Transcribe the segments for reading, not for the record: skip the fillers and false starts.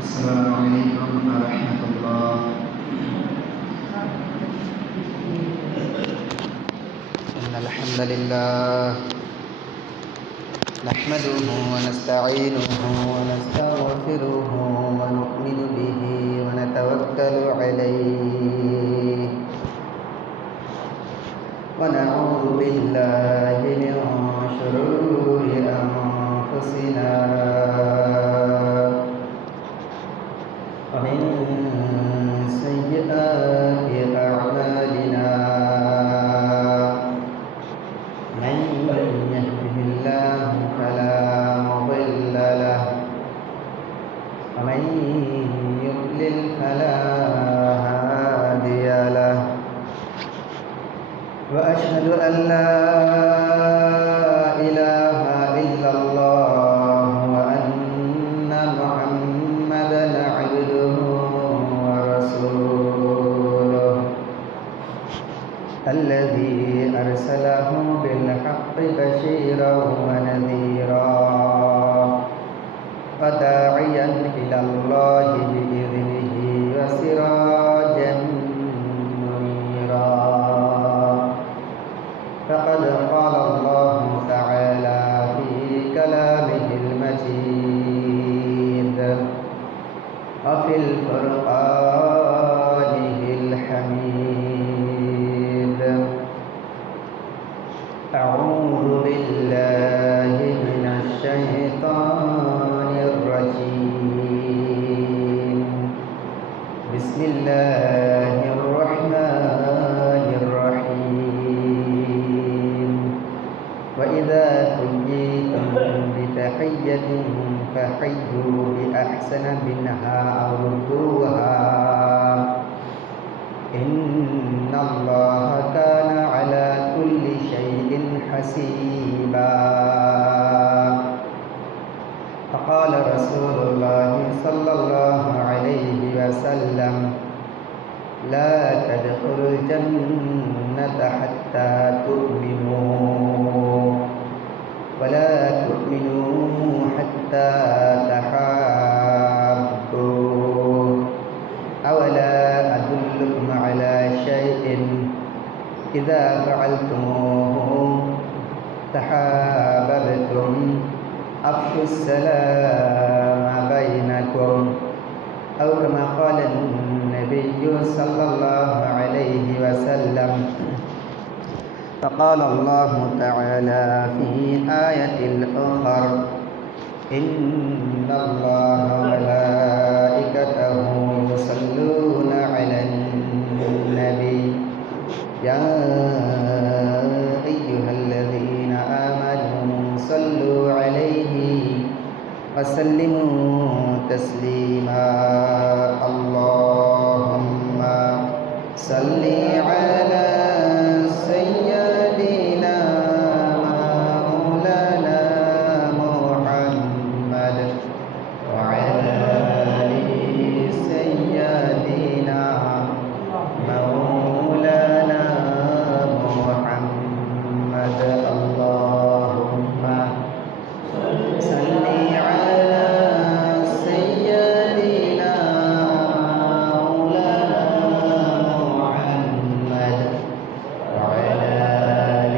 السلام عليكم ورحمة الله. إن الحمد لله نحمده ونستعينه ونستغفره ونؤمن به ونتوكل عليه ونعوذ بالله من شرور أنفسنا ومن سيئات أعمالنا من يهده الله فلا مضل له ومن يضلل فلا هادي له وأشهد أن لا إله إلا الله وأن محمدا عبده ورسوله الذي أرسله بالحق بشيرا ونذيرا وداعيا إلى الله بإذنه وسراجا منيرا فقد قال الله تعالى في كلامه المجيد وفي الفرقانه الحميد أعوذ بالله من الشيطان الرجيم بسم الله الرحمن الرحيم وإذا حييتم بتحية فحيوا بأحسن منها أو ردوها إن الله كان على كل شيء حسيبا فقال رسول الله صلى الله عليه وسلم لا تدخلوا الجنة حتى تؤمنوا ولا تؤمنوا حتى تحابوا أولا أدلكم على شيء إذا فعلتموه تحاببتم أفشوا السلام بينكم أو كما قال النبي صلى الله عليه وسلم فقال الله تعالى في آية أخرى إن الله وملائكته يصلون على النبي يا أيها الذين آمنوا صلوا عليه وسلموا تسليما اللهم صل على سيدنا مولانا محمد وعلى آل سيدنا مولانا محمد اللهم صل على سيدنا مولانا محمد وعلى آل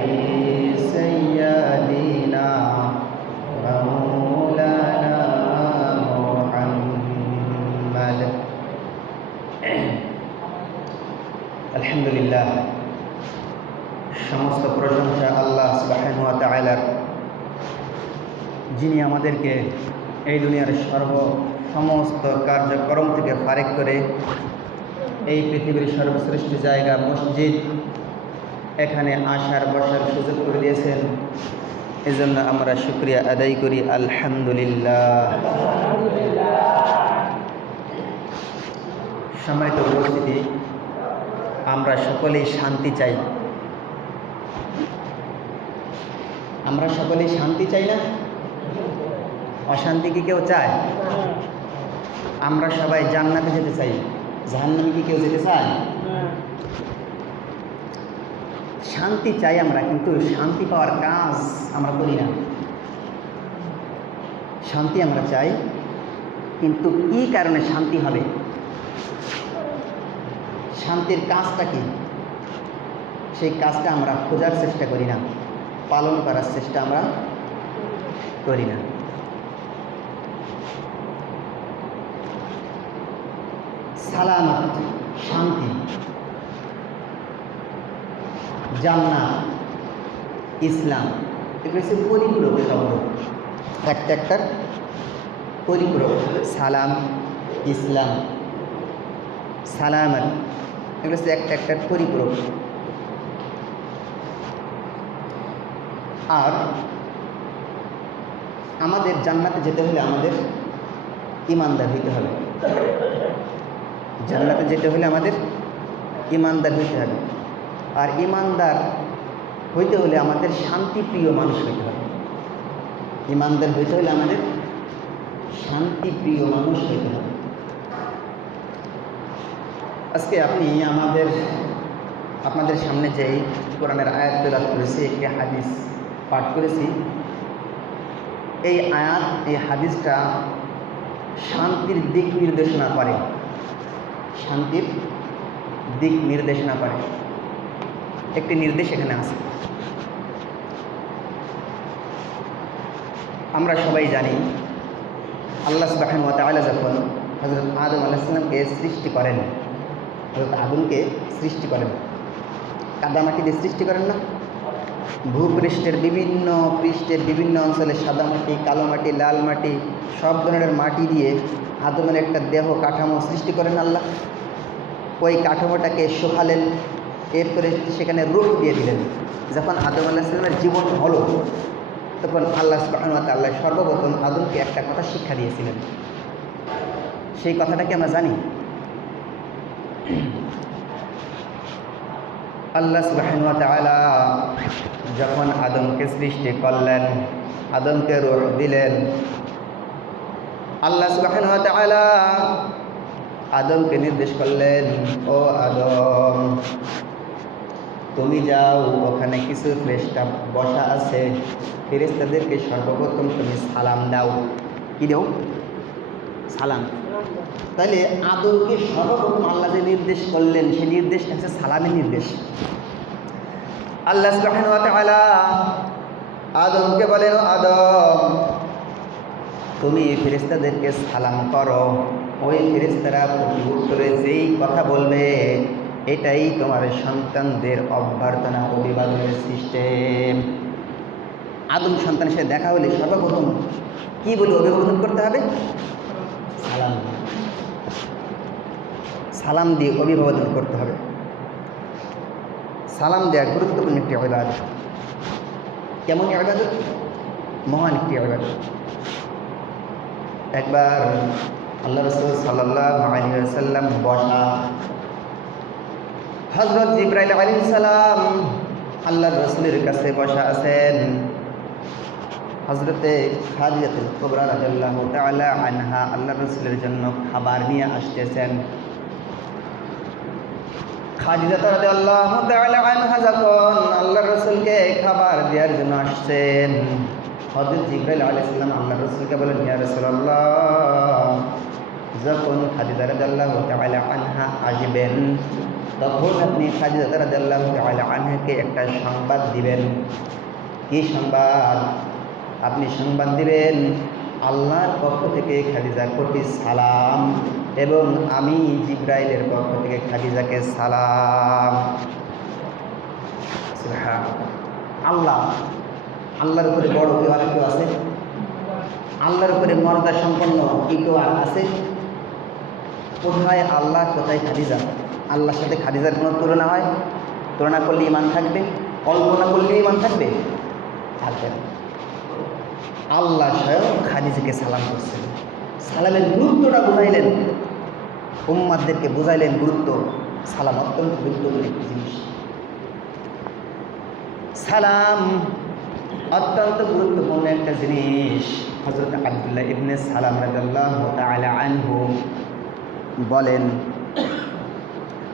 سيدنا مولانا محمد আলহামদুলিল্লাহ সমস্ত প্রশংসা আল্লাহ সুবহানাহু ওয়া তাআলার, যিনি আমাদেরকে এই দুনিয়ার সমস্ত কার্যক্রম থেকে ফারেক করে এই পৃথিবীর সর্বশ্রেষ্ঠ জায়গা মসজিদ এখানে আসার বসার সুযোগ করে দিয়েছেন। এজন্য আমরা শুকরিয়া আদায় করি আলহামদুলিল্লাহ। সম্মানিত উপস্থিতি, আমরা সকলেই শান্তি চাই। আমরা সকলেই শান্তি চাই না? অশান্তি কি কেউ চায়? আমরা সবাই জান্নাতে যেতে চাই, জাহান্নামে কি কেউ যেতে চায়? শান্তি চাই আমরা, কিন্তু শান্তি পাওয়ার কাজ আমরা করি না। শান্তি আমরা চাই, কিন্তু কী কারণে শান্তি হবে, শান্তির কাজটা কি, সেই কাজটা আমরা খোঁজার চেষ্টা করি না, পালন করার চেষ্টা আমরা করি না। সালামত, শান্তি, জান্নাত, ইসলাম, এগুলো হচ্ছে পরিপূরক শব্দ, একটা পরিপূরক। সালাম, ইসলাম, সালামত, এগুলো হচ্ছে একটা পরিপূরক। আর আমাদের জান্নাতে যেতে হলে আমাদের ইমানদার হইতে হবে। জান্নাতে যেতে হলে আমাদের ইমানদার হইতে হবে। আর ইমানদার হইতে হলে আমাদের শান্তিপ্রিয় মানুষ হইতে হবে। ইমানদার হইতে হলে আমাদের শান্তিপ্রিয় মানুষ হইতে হবে। আজকে আপনি আপনাদের সামনে যেই কোরআনের আয়াত তেলাওয়াত করেছি, একটি হাদিস পাঠ করেছি, এই আয়াত, এই হাদিসটা শান্তির দিক নির্দেশনা করে, শান্তির দিক নির্দেশনা করে। একটি নির্দেশ এখানে আছে। আমরা সবাই জানি আল্লাহ সুবহানাহু ওয়া তাআলা যখন হযরত আদম আলাইহিস সালামকে সৃষ্টি করেন, হযরত আদমকে সৃষ্টি করেন, কাদামাটি দিয়ে সৃষ্টি করেন না? ভূপৃষ্ঠের বিভিন্ন অঞ্চলে সাদা মাটি, কালো মাটি, লাল মাটি, সব ধরনের মাটি দিয়ে আদমের একটা দেহ কাঠামো সৃষ্টি করেন আল্লাহ। ওই কাঠামোটাকে শুকালেন, এরপরে সেখানে রূহ দিয়ে দিলেন। যখন আদম আলাইহিস সালামের জীবন হলো, তখন আল্লাহ সুবহানাহু ওয়া তাআলা সর্বপ্রথম আদমকে একটা কথা শিক্ষা দিয়েছিলেন। সেই কথাটা কি আমরা জানি? আল্লাহ সুবহানাহু ওয়া তাআলা যখন আদমকে সৃষ্টি করলেন, আদমকে রূহ দিলেন, আল্লাহ সুবহানাহু ওয়া তাআলা আদমকে নির্দেশ করলেন, ও আদম, তুমি যাও, ওখানে কিছু ফেরেশতা বসা আছে, ফেরেশতাদেরকে সর্বপ্রথম তুমি সালাম দাও। কি দাও? সালাম। তাহলে আদমকে সর্বপ্রথম আল্লাহ যে নির্দেশ করলেন, সেই নির্দেশটা হচ্ছে সালামের নির্দেশ। আল্লাহ সুবহানাহু ওয়া তাআলা আদমকে বলেন, আদম, তুমি ফেরেশতাদেরকে সালাম করো। ওই ফেরেশতারা প্রতি উত্তরে যেই কথা বলবে, এটাই তোমার সন্তানদের অভ্যর্থনা, অভিবাদনের সিস্টেম। আদম সন্তানের সাথে দেখা হলে সর্বপ্রথম কি বলে অভিবাদন করতে হবে? সালাম। সালাম দিয়ে অভিবাদন করতে হবে। সালাম দেওয়া গুরুত্বপূর্ণ একটি ইবাদত। কেমন ইবাদত? মহান একটি ইবাদত। একবার আল্লাহ রাসূল সাল্লাল্লাহু আলাইহি ওয়াসাল্লাম বসা, হযরত জিবরাইল আলাইহিস সালাম আল্লাহর রাসূলের কাছে বসা আছেন। হযরতে খাদিজাতুল কুবরা রাদিয়াল্লাহু তাআলা আনহা আল্লাহর রাসূলের জন্য খাবার নিয়ে আসতেছেন। খাদিজা রাদিয়াল্লাহু তাআলা আনহা যখন আল্লাহর রাসূলকে খাবার দেওয়ার জন্য আসছেন, হযরত জিবরাইল আলাইহিস সালাম আল্লাহর রাসূলকে বলেন, ইয়া রাসূলুল্লাহ, যখন খাদিজা রাদিয়াল্লাহু তাআলা আনহা আসবেন, তখন আপনি খাদিজা রাদিয়াল্লাহু তাআলা আনহাকে একটা সংবাদ দিবেন। কি সংবাদ? আপনি সংবাদ দিবেন, আল্লাহর পক্ষ থেকে খাদিজার প্রতি সালাম, এবং আমি জিবরাইলের পক্ষ থেকে খাদিজাকে সালাম। আল্লাহর উপরে বড় কেউ আর কেউ আছে? আল্লাহর উপরে মর্যাদা সম্পন্ন কি কেউ আর আছে? কোথায় আল্লাহ, কোথায় খাদিজা? আল্লাহর সাথে খাদিজার কোনো তুলনা হয়? তুলনা করলে ইমান থাকবে? কল্পনা করলে ইমান থাকবে? থাকবে না। আল্লাহ স্বয়ং খাদিজাকে সালাম করছেন। সালামের গুরুত্বটা বুঝাইলেন, উম্মাদেরকে বুঝাইলেন গুরুত্ব। সালাম অত্যন্ত গুরুত্বপূর্ণ একটি জিনিস। সালাম অত্যন্ত গুরুত্বপূর্ণ একটা জিনিস। হযরত আব্দুল্লাহ ইবনে সালাম রাদিয়াল্লাহু তাআলা আনহু বলেন,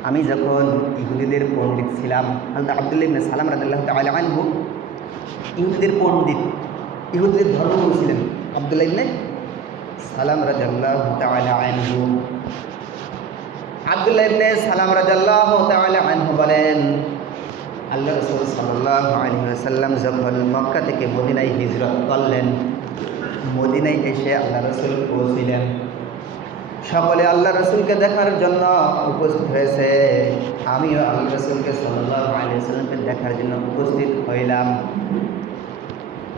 আমি যখন ইহুদিদের পণ্ডিত ছিলাম, হযরত আব্দুল্লাহ ইবনে সালাম রাদিয়াল্লাহু তাআলা আনহু ইহুদিদের পণ্ডিত, ইহুদিদের ধর্মগুরু ছিলেন আব্দুল্লাহ ইবনে সালাম রাদিয়াল্লাহু তাআলা আনহু, আব্দুল্লাহ ইবনে সালাম রাদিয়াল্লাহু তাআলা আনহু বলেন, আল্লাহ রাসূল সাল্লাল্লাহু আলাইহি ওয়াসাল্লাম যখন মক্কা থেকে মদিনায় হিজরত করলেন, মদিনায় এসে আল্লাহ রাসূল পৌঁছলেন। সকলে আল্লাহ রাসূলকে দেখার জন্য উপস্থিত হয়েছে। আমিও আল্লাহ রাসূলকে সাল্লাল্লাহু আলাইহি ওয়াসাল্লামকে দেখার জন্য উপস্থিত হইলাম।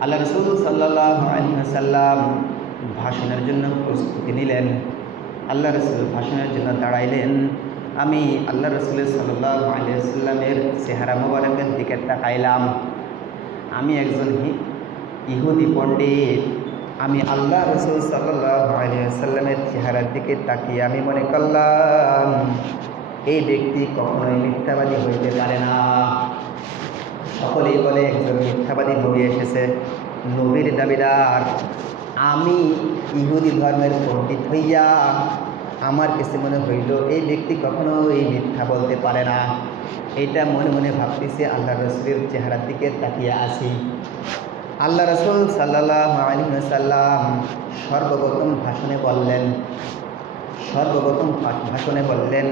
আল্লাহ রাসূল সাল্লাল্লাহু আলাইহি ওয়াসাল্লাম ভাষণের জন্য প্রস্তুতি নিলেন। আল্লাহ রাসূল ভাষণের জন্য দাঁড়াইলেন। আমি আল্লাহ রাসূল সাল্লাল্লাহু আলাইহি ওয়াসাল্লামের চেহারা মোবারকের দিকে তাকাইলাম। আমি একজন ইহুদি পণ্ডিত। আমি আল্লাহ রাসূল সাল্লাল্লাহু আলাইহি ওয়াসাল্লামের চেহারার দিকে তাকিয়ে আমি মনে করলাম, এই ব্যক্তি কখনোই মিথ্যাবাদী হইতে পারে না। সকলেই বলে একজন মিথ্যাবাদী নবী এসেছে, নবীর দাবিদার। আমি ইহুদি ধর্মের পণ্ডিত হইয়া আমার কাছে মনে হইল এই ব্যক্তি কখনো এই মিথ্যা বলতে পারে না। এটা মনে মনে ভাবতেছে, আল্লাহ রাসূলের চেহারার দিকে তাকিয়ে আছি। আল্লাহ রাসূল সাল্লাল্লাহু আলাইহি ওয়াসাল্লাম সর্বপ্রথম ভাষণে বললেন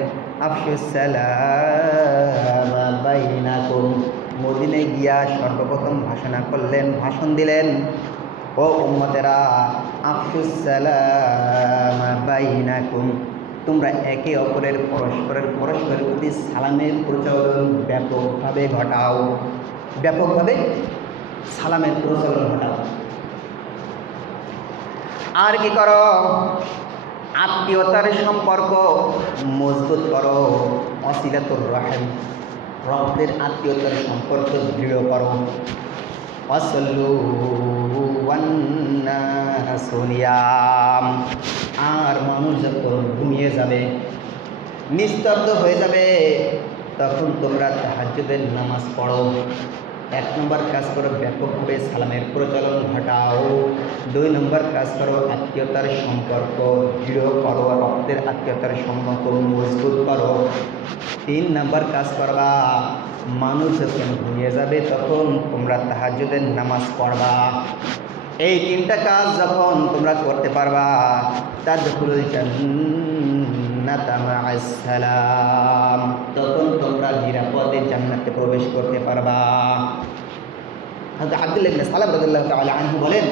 আফশুস সালাম বাইনাকুম। মদিনায় গিয়া সর্বপ্রথম ভাষণ দিলেন, ও উম্মতেরা, আফশুস সালাম বাইনাকুম, তোমরা একে অপরের পরস্পরের প্রতি সালামের প্রচলন ব্যাপকভাবে ঘটাও। আর কি করো? আত্মীয়তার সম্পর্ক মজবুত করো। ওয়াসিলাতুর রাহিম, রক্তের আত্মীয়তার সম্পর্ক দৃঢ় করো। ওয়াসাল্লু ওয়ান্নাসু নিয়াম, আর মানুষ যখন ঘুমিয়ে যাবে, নিস্তব্ধ হয়ে যাবে, তখন তোমরা তাহাজ্জুদের নামাজ পড়ো। 1 নম্বর কাজ করো, ব্যাপকভাবে সালামের প্রচলন ঘটাও। 2 নম্বর কাজ করো, আত্মীয়তার সম্পর্ক দৃঢ় করো, রক্তের আত্মীয়তার সম্পর্ক মজবুত করো। 3 নম্বর কাজ করবা, মানুষ যখন ঘুমিয়ে যাবে তখন তোমরা তাহাজ্জুদের নামাজ পড়বা। এই 3টা কাজ যখন তোমরা করতে পারবা, তাদখুলুল জান্নাতা মা'আস সালাম, তখন তোমরা নিরাপদে জান্নাতে প্রবেশ করতে পারবা। হযরত আব্দুল্লাহ ইবনে সালাম রাদিয়াল্লাহু তাআলা আনহু বলেন,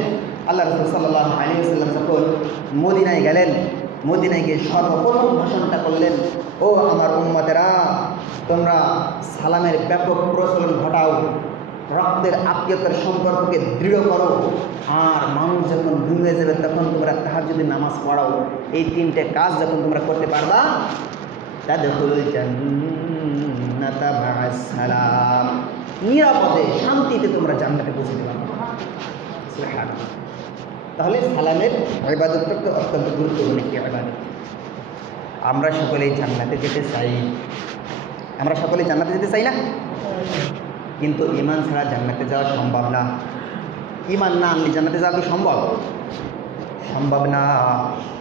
আল্লাহ রাসূল সাল্লাল্লাহু আলাইহি ওয়াসাল্লাম যখন মদিনায় গেলেন, মদিনায় গিয়ে সর্বপ্রথম ভাষণটা করলেন, ও আমার উম্মতেরা, তোমরা সালামের ব্যাপক প্রচলন ঘটাও, রক্তের আত্মীয়তার সম্পর্ককে দৃঢ় করো, আর মানুষ যখন ঘুমিয়ে যাবে তখন তোমরা তাহাজ্জুদের নামাজ পড়াও। এই 3টে কাজ যখন তোমরা করতে পারবা, তাদখুলুল জান্নাতা মা'আস সালাম, নিরাপদে শান্তিতে তোমরা জান্নাতে পৌঁছতে পারবে। সুবহানাল্লাহ। তাহলে সালামের ইবাদতটা তো অত্যন্ত গুরুত্বপূর্ণ একটি ইবাদত। আমরা সকলেই জান্নাতে যেতে চাই না? কিন্তু ঈমান ছাড়া জান্নাতে যাওয়া সম্ভব না। ঈমান না আনলে জান্নাতে যাওয়া কি সম্ভব না।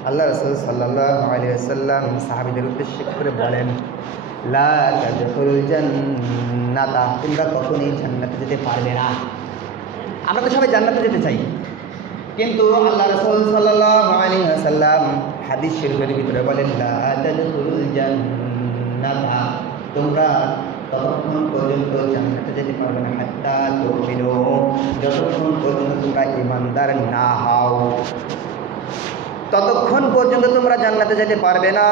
আল্লাহ রাসূল সাল্লাল্লাহু আলাইহি ওয়াসাল্লাম সাহাবীদের উদ্দেশ্য করে বলেন, লা তাদখুলুল জান্নাতা, তোমরা কখনোই জান্নাতে যেতে পারবে না। আমরা তো সবাই জান্নাতে যেতে চাই, কিন্তু আল্লাহ রাসূল সাল্লাল্লাহু আলাইহি ওয়াসাল্লাম হাদিস শরীফের ভিতরে বলেন, লা তাদখুলুল জান্নাতা, তোমরা ততক্ষণ পর্যন্ত জান্নাতে যেতে পারবে না, হাত্তা তুমিনু, যতক্ষণ পর্যন্ত তোমরা ঈমানদার না হও, ততক্ষণ পর্যন্ত তোমরা জান্নাতে যেতে পারবে না,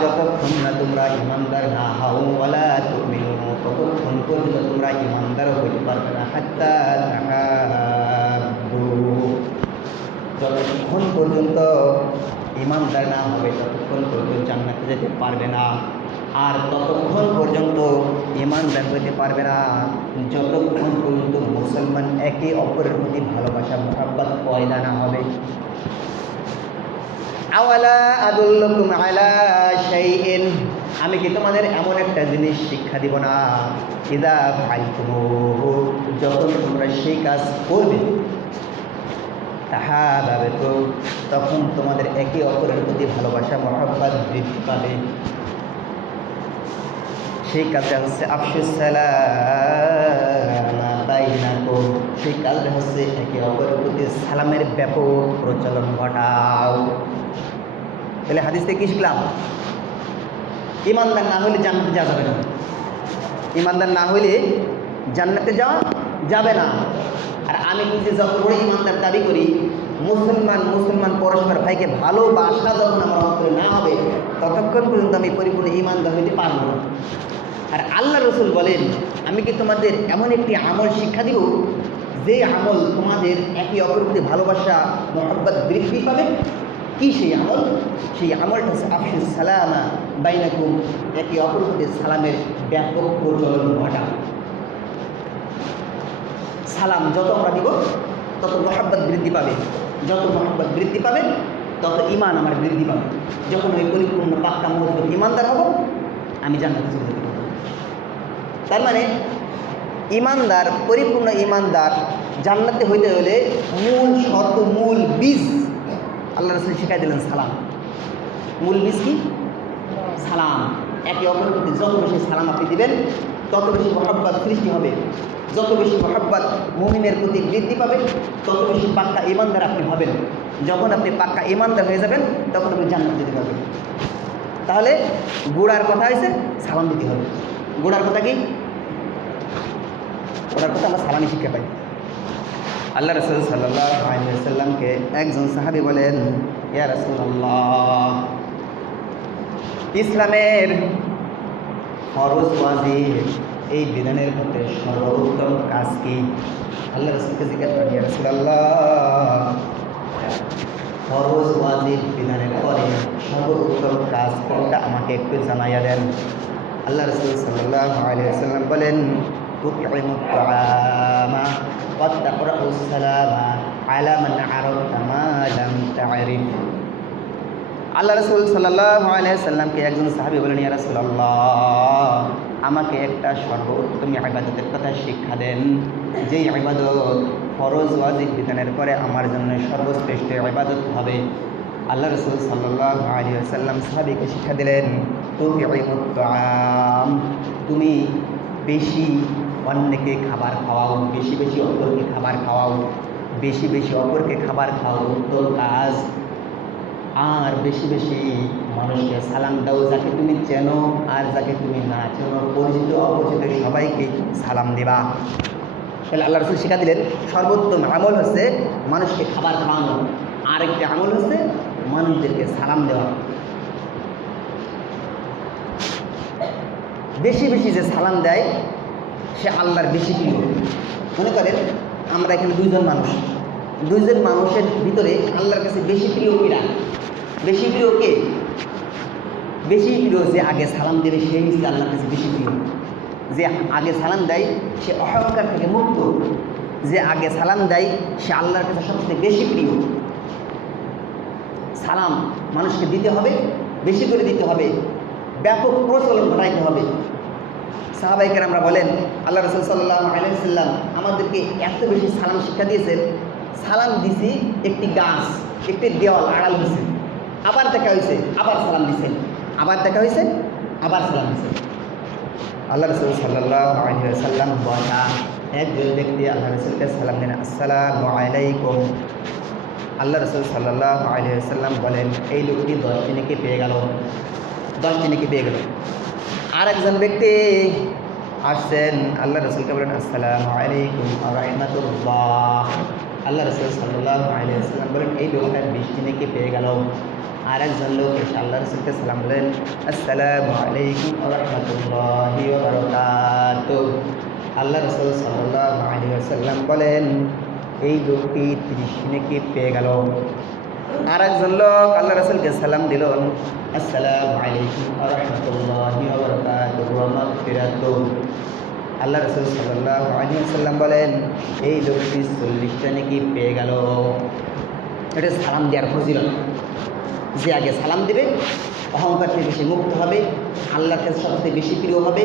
যতক্ষণ না তোমরা ঈমানদার না হও। ওয়ালা তুমিনু, ততক্ষণ পর্যন্ত তোমরা ঈমানদার হইতে পারবে না, হাত্তা তাহাব্বু, যতক্ষণ পর্যন্ত ঈমানদার না হবে ততক্ষণ পর্যন্ত জান্নাতে যেতে পারবে না। আর ততক্ষণ পর্যন্ত ঈমানদার হইতে পারবে না যতক্ষণ পর্যন্ত মুসলমান একে অপরের প্রতি ভালোবাসা মোহাব্বত পয়দা না হবে। আওয়ালা আদুল্লুকুম আলা শাইইন, আমি কি তোমাদের এমন একটা জিনিস শিক্ষা দিব না, ইযা ফাআলতুমুহু, যখন তোমরা সেই কাজ করবে, তাহাবাবতুম, তখন তোমাদের একে অপরের প্রতি ভালোবাসা মোহাব্বত বৃদ্ধি পাবে। সেই কাজটা হচ্ছে আফশুস সালাম বাইনাকুম, সেই কাজটা হচ্ছে একে অপরের প্রতি সালামের ব্যাপক প্রচলন ঘটাও। তাহলে হাদিস থেকে কি শিখলাম? ইমানদার না হলে জান্নাতে যাওয়া যাবে না। ইমানদার না হলে জান্নাতে যাওয়া যাবে না। আর আমি নিজে যত বড় ইমানদার দাবি করি, মুসলমান পরস্পর ভাইকে ভালোবাসা যখন আমার অন্তরে না হবে, ততক্ষণ পর্যন্ত আমি পরিপূর্ণ ইমানদার হইতে পারব না। আর আল্লাহ রসুল বলেন, আমি কি তোমাদের এমন একটি আমল শিক্ষা দিব যে আমল তোমাদের একে অপরের প্রতি ভালোবাসা মহব্বত বৃদ্ধি পাবে? কি সেই আমল? সেই আমলটা হচ্ছে আফসুস সালামা বাইনাকুম, একে অপরের প্রতি সালামের ব্যাপক প্রচলন ঘটা। সালাম যত আমরা দিব তত মহব্বত বৃদ্ধি পাবে, যত মহব্বত বৃদ্ধি পাবে তত ইমান আমার বৃদ্ধি পাবে। যখন ওই পরিপূর্ণ পাক্কা মজবুত ইমানদার হব, আমি জান্নাতে চলে যাব। তার মানে ইমানদার, পরিপূর্ণ ইমানদার জান্নাতে হইতে হলে মূল শর্ত, মূল বীজ আল্লাহ রাসূল শিখাই দিলেন সালাম। মূল বীজ কি? সালাম। একে অপরের প্রতি যত বেশি সালাম আপনি দিবেন, তত বেশি মহব্বত সৃষ্টি হবে। যত বেশি মহব্বত মুমিনের প্রতি বৃদ্ধি পাবে, তত বেশি পাক্কা ইমানদার আপনি হবেন। যখন আপনি পাক্কা ইমানদার হয়ে যাবেন, তখন আপনি জান্নাত যেতে পারবেন। তাহলে গোড়ার কথা হয়েছে সালাম দিতে হবে। গোড়ার কথা কি? গোড়ার কথা আমরা সালামই শিক্ষা পাই। আল্লাহ রাসূল সাল্লাল্লাহু আলাইহি ওয়াসাল্লামকে একজন সাহাবী বলেন, ইয়া রাসূলুল্লাহ, ইসলামের ফরজ ওয়াজিব এই বিধানের মধ্যে সর্বোত্তম কাজ কি? আল্লাহ রাসূলকে জিজ্ঞাসা করেন, ইয়া রাসূলুল্লাহ, ফরজ ওয়াজিব বিধানের পরে সর্বোত্তম কাজ কোনটা আমাকে একটু জানাইয়া দেন। আল্লাহ রাসূল সাল্লাল্লাহু আলাইহি ওয়াসাল্লাম বলেন, তুতঈমুত তাআমা ওয়া তাকরাউস সালামা আলা মান আরাফতা মা লাম তা'রিফ। আল্লাহ রাসূল সাল্লাল্লাহু আলাইহি ওয়াসাল্লামকে একজন সাহাবী বলেন, ইয়া রাসূলুল্লাহ, আমাকে একটা সর্বোত্তম ইবাদতের কথা শিক্ষা দেন, যেই ইবাদত ফরজ ওয়াজিব বিধানের পরে আমার জন্য সর্বশ্রেষ্ঠ ইবাদত হবে। আল্লাহ রাসূল সাল্লাল্লাহু আলাইহি ওয়াসাল্লাম সাহাবীকে শিক্ষা দিলেন, তুতঈমুত তাআম, তুমি বেশি অন্যকে খাবার খাওয়াও, বেশি বেশি অপরকে খাবার খাওয়াও, বেশি বেশি অপরকে খাবার খাওয়াও উত্তম কাজ। আর বেশি বেশি মানুষকে সালাম দাও, যাকে তুমি চেনো আর যাকে তুমি না চেনো, পরিচিত অপরিচিত সবাইকে সালাম দেবা। তাহলে আল্লাহ রাসূল শিক্ষা দিলেন সর্বোত্তম আমল হচ্ছে মানুষকে খাবার খাওয়ানো, আর একটি আমল হচ্ছে মানুষদেরকে সালাম দেওয়া। বেশি বেশি যে সালাম দেয় সে আল্লাহর বেশি প্রিয়। মনে করেন আমরা এখানে দুইজন মানুষের ভিতরে আল্লাহর কাছে বেশি প্রিয় কিরা? বেশি প্রিয় কে? বেশি প্রিয় যে আগে সালাম দেবে সেই হচ্ছে আল্লাহর কাছে বেশি প্রিয়। যে আগে সালাম দেয় সে অহংকার থেকে মুক্ত, যে আগে সালাম দেয় সে আল্লাহর কাছে সবচেয়ে বেশি প্রিয়। সালাম মানুষকে দিতে হবে, বেশি করে দিতে হবে, ব্যাপক প্রচলন ঘটাইতে হবে। সাহাবায়ে কেরামরা বলেন, আল্লাহ রাসূল সাল্লাল্লাহু আলাইহি ওয়াসাল্লাম আমাদেরকে এত বেশি সালাম শিক্ষা দিয়েছেন, সালাম দিছি একটি গাছ, একটি দেওয়াল আড়াল হয়েছে, আবার দেখা হয়েছে, আবার সালাম দিয়েছেন, আবার দেখা হয়েছে, আবার সালাম দিয়েছেন। আল্লাহ রাসূল সাল্লাল্লাহু আলাইহি ওয়াসাল্লাম বলা একজন ব্যক্তি আল্লাহ রাসূলকে সালাম দেন, আসসালামু আলাইকুম। আল্লাহ রাসূল সাল্লাল্লাহু আলাইহি ওয়াসাল্লাম বলেন, এই লোকটি 10টি নেকি পেয়ে গেল, 10টি নেকি পেয়ে গেল। আর একজন ব্যক্তি আসছেন, আল্লাহ রাসূলকে বলেন, আসসালামু আলাইকুম ওয়া রাহমাতুল্লাহ। আল্লাহ রাসূল সাল্লাল্লাহু আলাইহি ওয়াসাল্লাম বলেন, এই লোকটা 20টি নেকি পেয়ে গেল। আর একজন লোক এসে আল্লাহ রাসূলকে সালাম বলেন, আসসালামু আলাইকুম ওয়া রাহমাতুল্লাহি ওয়া বারাকাতুহু। আল্লাহ রাসূল সাল্লাল্লাহু আলাইহি ওয়াসাল্লাম বলেন, এই লোকটি 30টি নেকি পেয়ে গেল। আর একজন লোক আল্লাহ রাসূলকে সালাম দিল, আসসালামু আলাইকুম ওয়া রাহমাতুল্লাহি ওয়া বারাকাতুহু ওয়া মাগফিরাতুহু। আল্লাহ রাসূল সাল্লাল্লাহু আলাইহি ওয়াসাল্লাম বলেন, এই লোকটি 40টা নেকি পেয়ে গেল। এটা সালাম দেওয়ার ফজিলত। যে আগে সালাম দেবে অহংকার থেকে বেশি মুক্ত হবে, আল্লাহর কাছে সবচেয়ে বেশি প্রিয় হবে।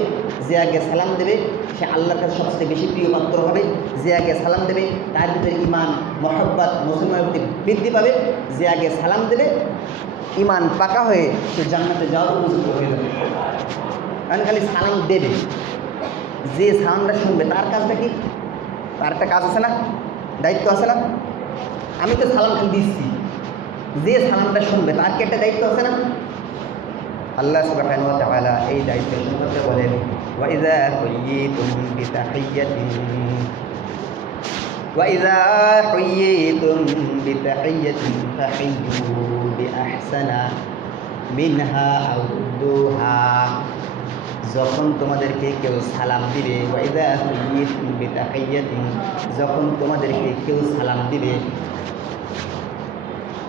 যে আগে সালাম দেবে সে আল্লাহর কাছে সবচেয়ে বেশি প্রিয় পাত্র হবে। যে আগে সালাম দেবে তার ভিতরে ইমান, মহব্বত, মুসলমানের প্রতি বৃদ্ধি পাবে। যে আগে সালাম দেবে ইমান পাকা হয়ে সে জান্নাতে যাওয়ার উপযুক্ত হয়ে যাবে। কারণ খালি সালাম দেবে, যে সালামটা শুনবে তার কাজটা কি? তার একটা কাজ আছে না, দায়িত্ব আছে না? আমি তো সালাম খালি দিচ্ছি, যে সালামটা শুনবে তার কি একটা দায়িত্ব আছে না? আল্লাহ সুবহানাহু ওয়া তাআলা এই দায়িত্ব সম্পর্কে বলেন, ওয়াইযা হুয়িতুম বিতাহিয়্যাতিন ফাহাইয়ু বিআহসানা মিনহা আও রুদ্দুহা। যখন তোমাদেরকে কেউ সালাম দিবে, ওয়াইযা হুয়িতুম বিতাহিয়্যাতিন, যখন তোমাদেরকে কেউ সালাম দিবে,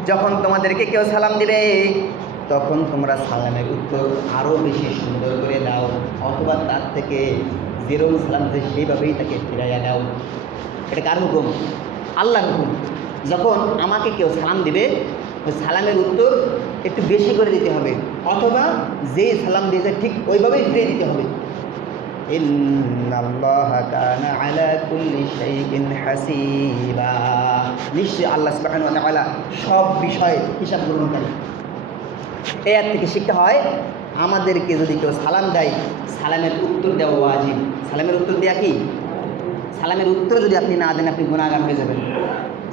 যখন তোমাদেরকে কেউ সালাম দিবে তখন তোমরা সালামের উত্তর আরও বেশি সুন্দর করে দাও, অথবা তার থেকে যেরকম সালাম যে সেইভাবেই তাকে ফিরাইয়া দাও। এটা কার হুকুম? আল্লাহর হুকুম। যখন আমাকে কেউ সালাম দিবে ওই সালামের উত্তর একটু বেশি করে দিতে হবে, অথবা যে সালাম দিয়েছে ঠিক ওইভাবেই ফিরিয়ে দিতে হবে। ইন্নাল্লাহা কানা আলা কুল্লি শাইইন হাসিবা, নিশ্চয়ই আল্লাহ সুবহানাহু ওয়া তাআলা সব বিষয়ে হিসাব গ্রহণকারী। এই আয়াত থেকে শিখতে হয় আমাদেরকে যদি কেউ সালাম দেয় সালামের উত্তর দেওয়া ওয়াজিব। সালামের উত্তর দেওয়া কি? সালামের উত্তর যদি আপনি না দেন আপনি গুনাহগার হয়ে যাবেন।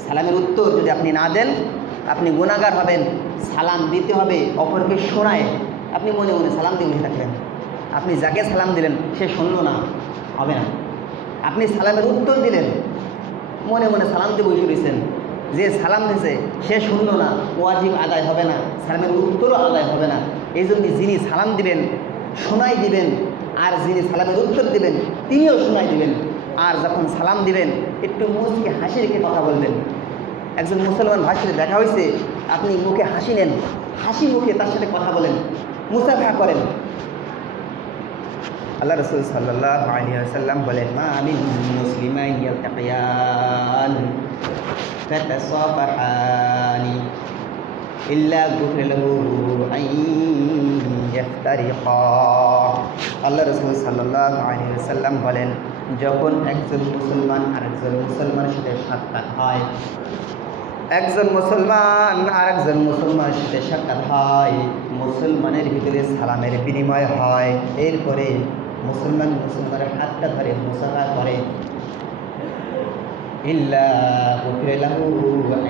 সালামের উত্তর যদি আপনি না দেন আপনি গুনাহগার হবেন। সালাম দিতে হবে অপরকে শোনায়। আপনি মনে মনে সালাম দিয়ে বসে থাকলেন, আপনি যাকে সালাম দিলেন সে শুনলো না, হবে না। আপনি সালামের উত্তর দিলেন, মনে মনে সালাম দিয়ে বসে রয়েছেন, যে সালাম দিয়েছে সে শুনলো না, ওয়াজিব আদায় হবে না, সালামের উত্তরও আদায় হবে না। এই জন্য যিনি সালাম দিবেন শোনাই দিবেন, আর যিনি সালামের উত্তর দিবেন তিনিও শোনাই দিবেন। আর যখন সালাম দিবেন একটু মুখে হাসি রেখে কথা বলবেন। একজন মুসলমান ভাইয়ের সাথে দেখা হয়েছে, আপনি মুখে হাসি নেন, হাসি মুখে তার সাথে কথা বলেন, মুসাফা করেন। আল্লাহ রাসূল সাল্লাল্লাহু আলাইহি ওয়াসাল্লাম বলেন, মা মিন মুসলিমাইন ইয়ালতাকিয়ান ফাতাসাফাহানি ইল্লা গুফিরা লাহু আন ইফতারিকা। আল্লাহ রাসূল সাল্লাল্লাহু আলাইহি ওয়াসাল্লাম বলেন, যখন একজন মুসলমান আরেকজন মুসলমানের সাথে সাক্ষাৎ হয়, একজন মুসলমান আরেকজন মুসলমানের সাথে সাক্ষাৎ হয়, মুসলমানের ভিতরে সালামের বিনিময় হয়, এরপরে মুসলমান মুসলমানের হাতটা ধরে মুসাফা করে, ইল্লা গুফিরা লাহু আন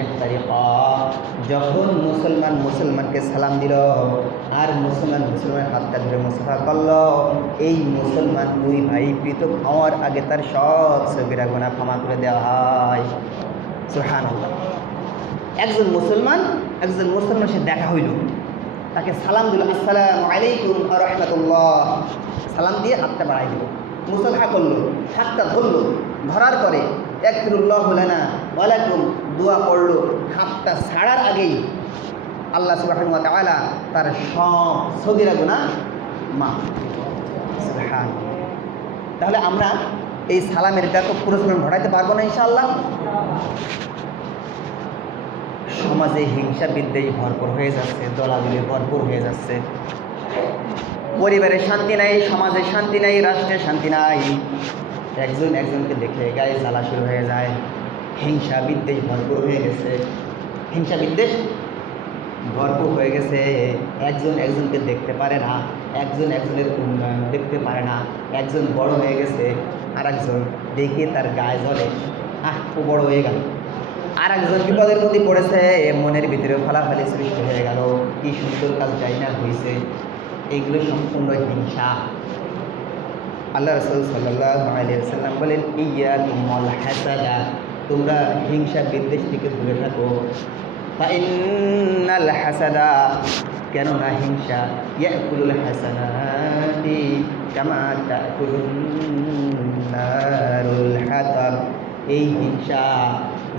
ইফতারিকা। যখন মুসলমান মুসলমানকে সালাম দিল আর মুসলমান মুসলমানের হাতটা ধরে মুসাফা করল, এই মুসলমান দুই ভাই পৃথক হওয়ার আগে তার সব সগীরা গুনাহ ক্ষমা করে দেওয়া হয়। সুবহানাল্লাহ। একজন মুসলমানের সাথে দেখা হইল, তাকে সালাম দিল, আসসালামু আলাইকুম ওয়া রাহমাতুল্লাহ, সালাম দিয়ে হাতটা বাড়াই দিল, মুসাফা করলো, হাতটা ধরলো, ধরার পরে ইয়াগফিরুল্লাহু লানা ওয়া লাকুম দোয়া পড়লো। হাতটা ছাড়ার আগেই আল্লাহ সুবহানাহু ওয়া তাআলা তার সব সগীরা গুনাহ মাফ। সুবহানাল্লাহ। তাহলে আমরা এই সালামের ব্যাপক প্রচলন ঘটাইতে পারবো না ইনশাআল্লাহ। সমাজে হিংসা বিদ্বেষ ভরপুর হয়ে যাচ্ছে, দলাদলি ভরপুর হয়ে যাচ্ছে, পরিবারে শান্তি নাই, সমাজে শান্তি নাই, রাষ্ট্রে শান্তি নাই। একজন একজনকে দেখে গায়ে জ্বালা শুরু হয়ে যায়, হিংসা বিদ্বেষ ভরপুর হয়ে গেছে, হিংসা বিদ্বেষ ভরপুর হয়ে গেছে। একজন একজনকে দেখতে পারে না, একজন একজনের উন্নয়ন দেখতে পারে না। একজন বড় হয়ে গেছে আর একজন দেখে তার গায়ে জ্বলে, ও বড় হয়ে গেল। আর একজন বিপদের মধ্যে পড়েছে, মনের ভিতরে ফালাফালি সৃষ্টি হয়ে গেল, কি সুন্দর কাজ যাই না হয়েছে। এগুলো সম্পূর্ণ হিংসা। আল্লাহ রাসূল সাল্লাল্লাহু আলাইহি ওয়াসাল্লাম বলেন, ইয়াকুম ওয়াল হাসাদা, তোমরা হিংসা বিদ্বেষ থেকে দূরে থাকো। ফাইন্নাল হাসাদা, কেননা হিংসা, ইয়াকুলুল হাসানাতি কামা তাকুলুন নারুল হাতাব, এই হিংসা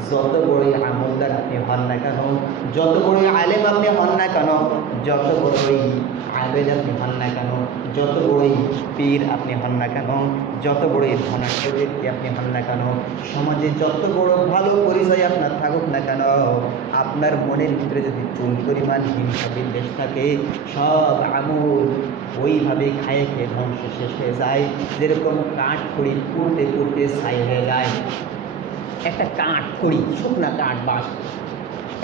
যত বড়ই আমলদার আপনি হন না কেন, যত বড়ই আলেম আপনি হন না কেন, যত বড়ই আবেদ আপনি হন না কেন, যত বড়ই পীর আপনি হন না কেন, যত বড়ই ধনাঢ্য ব্যক্তি আপনি হন না কেন, সমাজে যত বড় ভালো পরিচয় আপনার থাকুক না কেন, আপনার মনের ভিতরে যদি চুল পরিমাণ হিংসা বিদ্বেষ থাকে, সব আমল ওইভাবে খায়ে খেয়ে ধ্বংস শেষ হয়ে যায়। যেরকম কাঠ খড়ি পুড়তে পুড়তে ছাই হয়ে যায়। একটা কাঠ খড়ি, শুকনা কাঠ বাস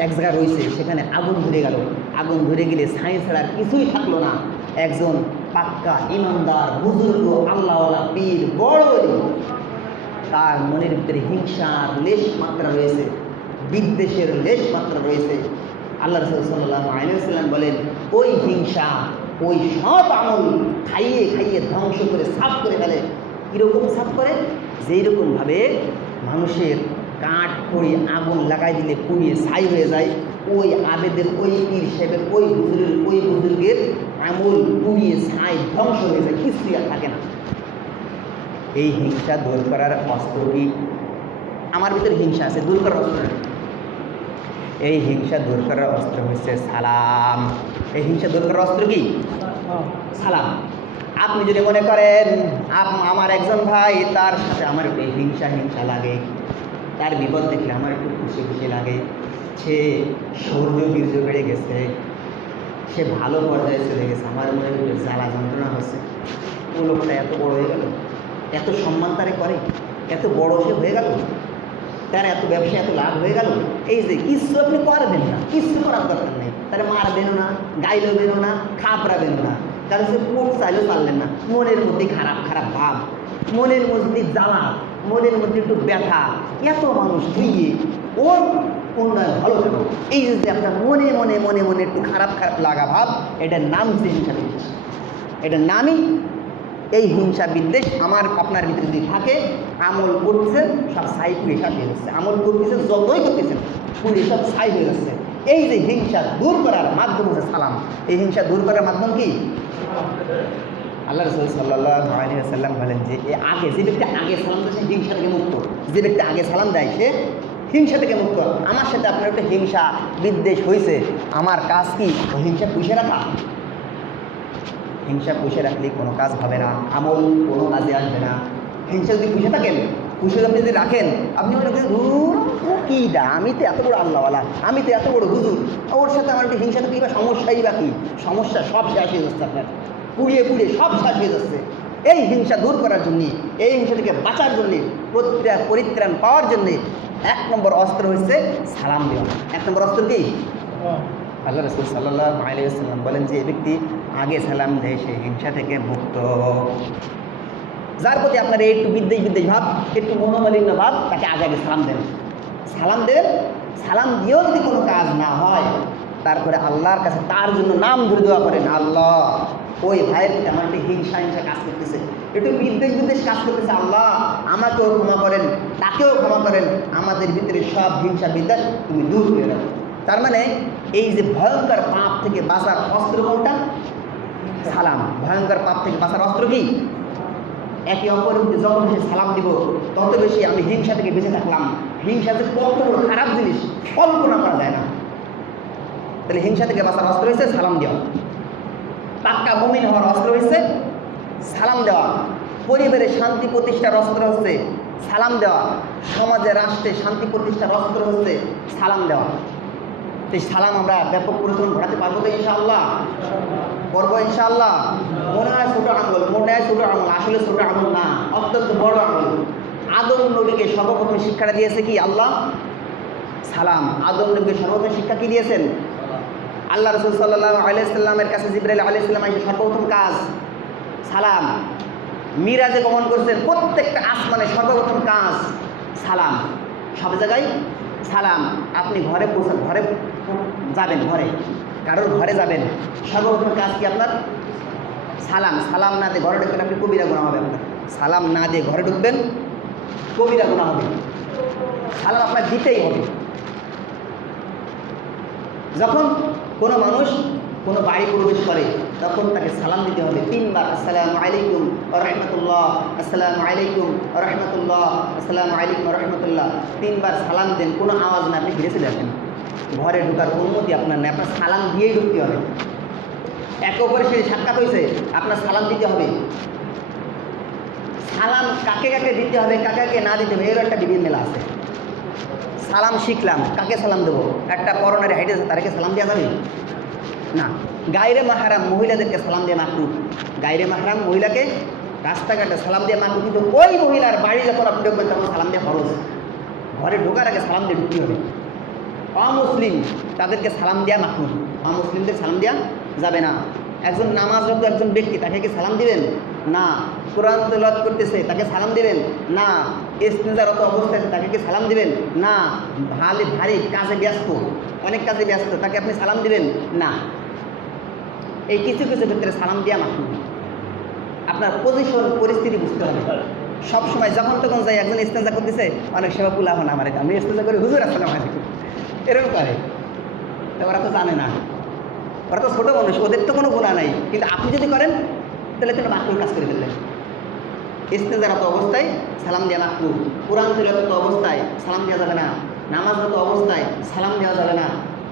এক জায়গায় রয়েছে, সেখানে আগুন ধরে গেল, আগুন ধরে গেলে ছাই ছাড়া কিছুই থাকলো না। একজন পাক্কা ইমানদার বুজুর্গ আল্লাহওয়ালা পীর বড় তার মনের ভিতরে হিংসার লেশ মাত্রা রয়েছে, বিদ্বেষের লেশ মাত্রা রয়েছে। আল্লাহ রাসূল সাল্লাল্লাহু আলাইহি ওয়াসাল্লাম বলেন, ওই হিংসা ওই সব আমল খাইয়ে খাইয়ে ধ্বংস করে সাফ করে ফেলে। কীরকম সাফ করে? যেই রকমভাবে মানুষের কাঠ খড়ি আগুন লাগাই দিলে পুড়িয়ে ছাই হয়ে যায়, ওই আবেদের, ওই পীর সাহেবের, ওই বুজুর্গের আমল পুড়িয়ে ছাই ধ্বংস হয়ে যায়, কিছুই আর থাকে না। এই হিংসা দূর করার অস্ত্র কি? আমার ভিতরে হিংসা আছে, দূর করার অস্ত্র নেই। এই হিংসা দূর করার অস্ত্র হচ্ছে সালাম। এই হিংসা দূর করার অস্ত্র কি? সালাম। আপনি যদি মনে করেন আমার একজন ভাই, তার সাথে আমার একটু হিংসা লাগে, তার বিপদ দেখলে আমার একটু খুশি খুশি লাগে, সে শৌর্য বীর্য বেড়ে গেছে, সে ভালো পর্যায়ে চলে গেছে, আমার মনে একটু জ্বালা যন্ত্রণা হচ্ছে, ও লোকটা এত বড় হয়ে গেল, এত সম্মান তারে করে, এত বড় সে হয়ে গেল, তার এত ব্যবসা এত লাভ হয়ে গেল, এই যে কিছু আপনি করবেন না, কিছু করার দরকার নেই, তারা মারবেনও না, গাইলেও না, খাপড়াবেনও না, কারণ সে পোট চাইলেও পারলেন না, মনের মধ্যে খারাপ খারাপ ভাব, মনের মধ্যে জ্বালা, মনের মধ্যে একটু ব্যথা, এত মানুষ ধুইয়ে ওর উন্নয়ন ভালো কেন? এই যে আপনার মনে মনে মনে মনে একটু খারাপ খারাপ লাগা ভাব, এটার নাম হচ্ছে হিংসা বিদ্বেষ। এটার নামই এই হিংসা বিদ্বেষ। আমার আপনার ভিতরে যদি থাকে, আমল করছেন সব ছাই পুড়ে শেষ হয়ে যাচ্ছে, আমল করতেছেন যতই করতেছেন পুড়ে সব ছাই হয়ে যাচ্ছে। এই যে হিংসা দূর করার মাধ্যম হচ্ছে সালাম। এই হিংসা দূর করার মাধ্যম কি? আল্লাহ রাসূল সাল্লাল্লাহু আলাইহি ওয়াসাল্লাম বলেন যে যে ব্যক্তি আগে সালাম দেয় সে হিংসা থেকে মুক্ত। যে ব্যক্তি আগে সালাম দেয় সে হিংসা থেকে মুক্ত। আমার সাথে আপনার একটা হিংসা বিদ্বেষ হয়েছে, আমার কাজ কি ওই হিংসা পুষে রাখা? হিংসা পুষে রাখলে কোনো কাজ হবে না, আমল কোনো কাজে আসবে না। হিংসা যদি পুষে থাকেন, পুষে আপনি যদি রাখেন, আপনি মনে করেন কিটা, আমি তো এত বড় আল্লাহওয়ালা, আমি তো এত বড় হুজুর, ওর সাথে আমার একটু হিংসা থাকলে বা সমস্যাই বা কি? সমস্যা সব শেষ হয়ে যাচ্ছে, আপনার পুড়িয়ে পুড়িয়ে সব শেষ হয়ে যাচ্ছে। এই হিংসা দূর করার জন্যে, এই হিংসা থেকে বাঁচার জন্যে, পরিত্রাণ পাওয়ার জন্যে 1 নম্বর অস্ত্র হচ্ছে সালাম দেওয়া। 1 নম্বর অস্ত্র কি? আল্লাহ রাসূল সাল্লাল্লাহু আলাইহি ওয়াসাল্লাম বলেন যে ব্যক্তি আগে সালাম দেয় সে হিংসা থেকে মুক্ত। যার প্রতি আপনার একটু বিদ্বেষ ভাব, একটু মনোমালিন্য ভাব, তাকে আগে আগে সালাম দেন। সালাম দেন, সালাম দিয়েও যদি কোনো কাজ না হয়, তারপরে আল্লাহর কাছে তার জন্য নাম ধরে দোয়া করেন, আল্লাহ ওই ভাইয়ের প্রতি আমার একটু হিংসা কাজ করতেছে, একটু বিদ্বেষ কাজ করতেছে, আল্লাহ আমাকেও ক্ষমা করেন, তাকেও ক্ষমা করেন, আমাদের ভিতরে সব হিংসা বিদ্বেষ তুমি দূর করে রাখো। তার মানে এই যে ভয়ঙ্কর পাপ থেকে বাঁচার অস্ত্র কোনটা? সালাম। ভয়ঙ্কর পাপ থেকে বাঁচার অস্ত্র কি? একে অপরের যত বেশি সালাম দিব তত বেশি আমি হিংসা থেকে বেঁচে থাকলাম। হিংসা যে কত বড় খারাপ জিনিস কল্পনা করা যায় না। তাহলে হিংসা থেকে বাঁচার অস্ত্র হয়েছে সালাম দেওয়া। পাক্কা মুমিন হওয়ার অস্ত্র হয়েছে সালাম দেওয়া। পরিবারে শান্তি প্রতিষ্ঠার অস্ত্র হচ্ছে সালাম দেওয়া। সমাজে রাষ্ট্রে শান্তি প্রতিষ্ঠার অস্ত্র হচ্ছে সালাম দেওয়া। এই সালাম আমরা ব্যাপক পরিশ্রম ঘটাতে পারবো তো ইনশাআল্লাহ? করবো ইনশাআল্লাহ? মনে হয় ছোটো আমল, মনে হয় ছোটো আমল, আসলে ছোটো আমল না, অত্যন্ত বড় আমল। আদম নবীকে সর্বপ্রথম শিক্ষাটা দিয়েছে কি? আল্লাহ সালাম। আদম নবীকে সর্বপ্রথম শিক্ষা কি দিয়েছেন? আল্লাহ রাসূল সাল্লাল্লাহু আলাইহি ওয়াসাল্লামের কাছে জিবরাইল আলাইহিস সালাম এসে সর্বপ্রথম কাজ সালাম। মিরাজে গমন করছেন, প্রত্যেকটা আসমানে সর্বপ্রথম কাজ সালাম। সব জায়গায় সালাম। আপনি ঘরে যাবেন, কারোর ঘরে যাবেন, সর্বপ্রথম কাজ কি আপনার? সালাম। সালাম না দিয়ে ঘরে ঢুকবেন, আপনি কবিরা গুনাহ হবে আপনার। সালাম না দিয়ে ঘরে ঢুকবেন, কবিরা গুনাহ হবে। সালাম আপনার দিতেই হবে। যখন কোনো মানুষ কোনো বাড়ি প্রবেশ করে তখন তাকে সালাম দিতে হবে 3 বার। আসসালামু আলাইকুম ওয়া রাহমাতুল্লাহ, আসসালামু আলাইকুম ওয়া রাহমাতুল্লাহ, আসসালামু আলাইকুম ওয়া রাহমাতুল্লাহ। 3 বার সালাম দেন, কোনো আওয়াজ না, আপনি ফিরে চলে আসেন। ঘরে ঢোকার অনুমতি আপনার নেই, আপনার সালাম দিয়েই ঢুকতে হবে। একে অপরের সাথে সাক্ষাৎ হয়েছে, আপনার সালাম দিতে হবে। সালাম কাকে কাকে দিতে হবে, কাকে কাকে না দিতে হবে, এর একটা বিধি মেলা আছে। সালাম শিখলাম, কাকে সালাম দেবো? একটা করোনারি হাইটে আছে, তাদেরকে সালাম দেওয়া যাবে না। গায়রে মাহরাম মহিলাদেরকে সালাম দিয়ে মাকরুহ। গায়রে মাহরাম মহিলাকে রাস্তাঘাটে সালাম দিয়ে মাকরুহ, কিন্তু ওই মহিলার বাড়ি যখন আপনি ঢুকবেন তখন সালাম দিয়ে ফরজ। ঘরে ঢোকার আগে সালাম দিয়ে ঢুকতে হবে। অমুসলিম তাদেরকে সালাম দেওয়া মাকরুহ, অমুসলিমদের সালাম দেওয়া যাবে না। একজন নামাজরত একজন ব্যক্তি, তাকে কি সালাম দিবেন? না। কোরআন তেলাওয়াত করতেছে, তাকে সালাম দিবেন? না। ইস্তিনজারত অবস্থায় তাকে কি সালাম দিবেন? না। ভারী ভারী কাজে ব্যস্ত, অনেক কাজে ব্যস্ত, তাকে আপনি সালাম দিবেন? না। এই কিছু কিছু ক্ষেত্রে সালাম দেওয়া মাকরুহ। আপনার পজিশন পরিস্থিতি বুঝতে হবে। সব সময় যখন তখন যাই একজন ইস্তেঞ্জা করতেছে, অনেক সেবা পুলা হন আমার, আমি ইস্তেঞ্জা করি, হুজুর আসসালামু আলাইকুম, এরকম করে। তো ওরা তো জানে না, ওরা তো ছোটো মানুষ, ওদের তো কোনো গুনাহ নাই। কিন্তু আপনি যদি করেন তাহলে তো মাকরুহ কাজ করে ফেললেন। ইস্তেঞ্জারত অবস্থায় সালাম দেওয়া মাকরুহ। কোরআন তিলাওয়াত অবস্থায় সালাম দেওয়া যাবে না। নামাজরত অবস্থায় সালাম দেওয়া যাবে না।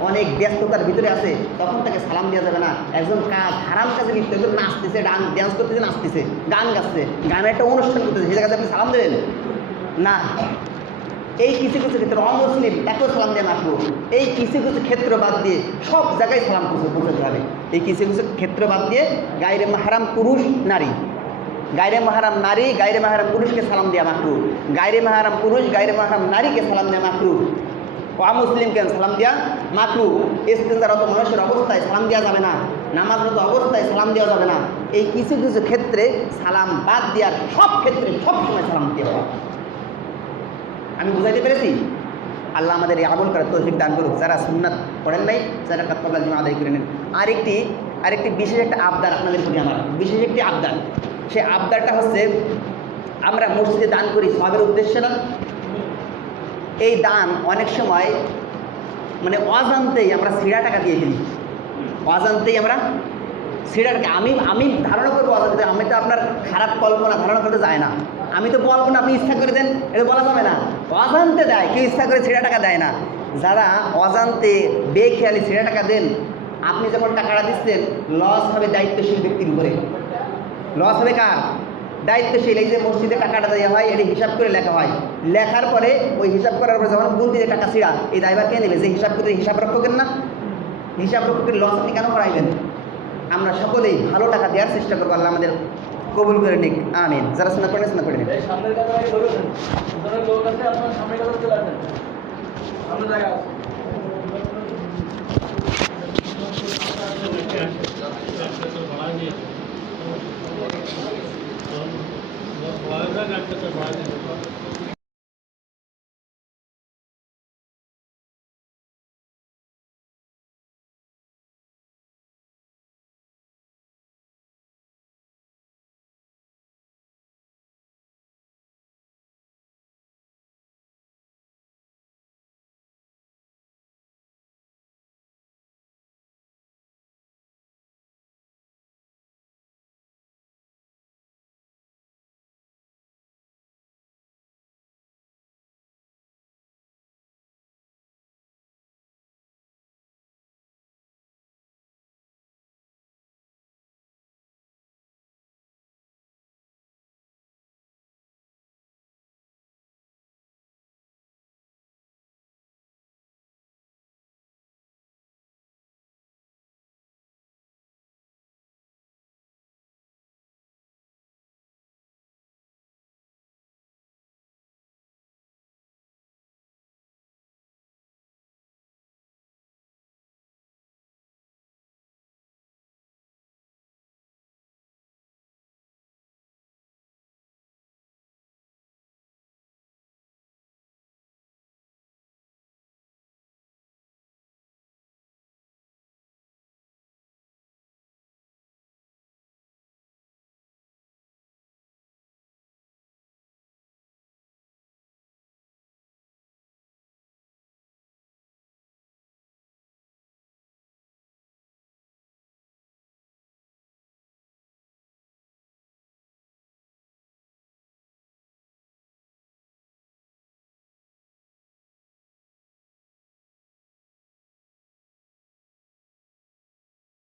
অনেক ব্যস্ততার ভিতরে আছে, তখন তাকে সালাম দেওয়া যাবে না। একজন কাজ হারাম কাজে লিপ্ত, একজন নাচতেছে, ড্যান্স করতেছে, নাচতেছে, গান গাচ্ছে, গানের একটা অনুষ্ঠান করতেছে, সেই জায়গাতে আপনি সালাম দেবেন? না। এই কিছু কিছু ক্ষেত্রে অমুসলিম তাকেও সালাম দেওয়া মাকরুহ। এই কিছু কিছু ক্ষেত্র বাদ দিয়ে সব জায়গায় সালাম পৌঁছাতে হবে। এই কিছু কিছু ক্ষেত্র বাদ দিয়ে গায়রে মাহরাম পুরুষ নারী, গায়রে মাহরাম নারী, গায়রে মাহরাম পুরুষকে সালাম দেওয়া মাকরুহ। গায়রে মাহরাম পুরুষ, গায়রে মাহরাম নারীকে সালাম দেওয়া মাকরুহ। অমুসলিমকে সালাম দেওয়া মাকরুহ। ইস্তেঞ্জারত মানুষের অবস্থায় সালাম দেওয়া যাবে না। নামাজরত অবস্থায় সালাম দেওয়া যাবে না। এই কিছু কিছু ক্ষেত্রে সালাম বাদ দেওয়ার সব ক্ষেত্রে সব সময় সালাম দেওয়া হবে। আমি বুঝাইতে পেরেছি? আল্লাহ আমাদের এই আমল করার তৌফিক দান করুক। যারা সুন্নাত পড়েন নাই, যারা কবলা জুমা আদায় করে নেন। আরেকটি বিশেষ একটা আবদার আপনাদের প্রতি আমার, বিশেষ একটি আবদার। সেই আবদারটা হচ্ছে, আমরা মসজিদে দান করি সবের উদ্দেশ্যে না? এই দান অনেক সময় মানে অজান্তেই আমরা ছিঁড়া টাকা দিয়ে ফেলি। অজান্তেই আমরা ছিঁড়া টাকা, আমি ধারণা করবো অজান্তে, আমি তো আপনার খারাপ কল্পনা ধারণা করতে যায় না, আমি তো বলবো না আপনি ইচ্ছা করে দেন, এটা বলা যাবে না। অজান্তে দেয়, কেউ ইচ্ছা করে ছিঁড়া টাকা দেয় না। যারা অজান্তে বেখেয়ালি ছিঁড়া টাকা দেন, আপনি যখন টাকাটা দিচ্ছেন লস হবে দায়িত্বশীল ব্যক্তির উপরে। লস হবে কার? দায়িত্বশীল। এই যে মসজিদে টাকাটা দেওয়া হয়, এটি হিসাব করে লেখা হয়, লেখার পরে ওই হিসাব করার পরে যখন বলতে যে টাকা ছিঁড়া, এই দায়ভার কে নেবে? যে হিসাব করে, হিসাব রক্ষকের না? হিসাব রক্ষকের লস আপনি কেন করাইবেন? আমরা সকলেই ভালো টাকা দেওয়ার চেষ্টা করবো, আল্লাহ আমাদের কবুল করে নিক, আমিন। যারা শোনা করেন শোনা করে নিন। ভাড়া